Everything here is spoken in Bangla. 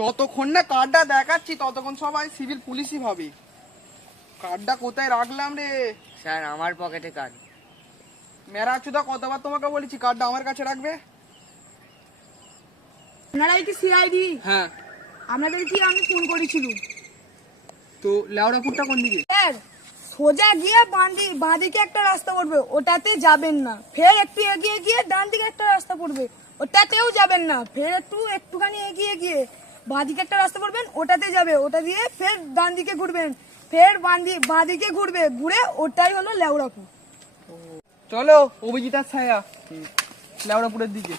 যতক্ষণ না কার্ডটা দেখাচ্ছি ততক্ষণ সবাই সিভিল পুলিশই ভাবে। কার্ডটা কোথায় রাখলাম রে? স্যার আমার পকেটে কার্ড। মেরা চুদা কতবার তোমাকে বলেছি কার্ডটা আমার কাছে রাখবে? আপনারাই কি সিআইডি? হ্যাঁ। আপনাদের কি আমি ফোন করেছিলাম। তো লেওড়াপুরটা কোন দিকে? স্যার সোজা গিয়ে বাঁদিকে একটা রাস্তা পড়বে, ওটাতে যাবেন না। ফের একটু এগিয়ে গিয়ে ডান দিকে একটা রাস্তা পড়বে, ওটাতেও যাবেন না। ফের একটুখানি এগিয়ে গিয়ে বাঁদিকে একটা রাস্তা পড়বেন, ওটাতে যাবে। ওটা দিয়ে ফের ডান দিকে ঘুরবেন, ফের বাঁদিকে ঘুরবে, ঘুরে ওটাই হলো লেওড়াপুর। চলো অভিজিৎ আর ছায়া লেওড়াপুরের দিকে।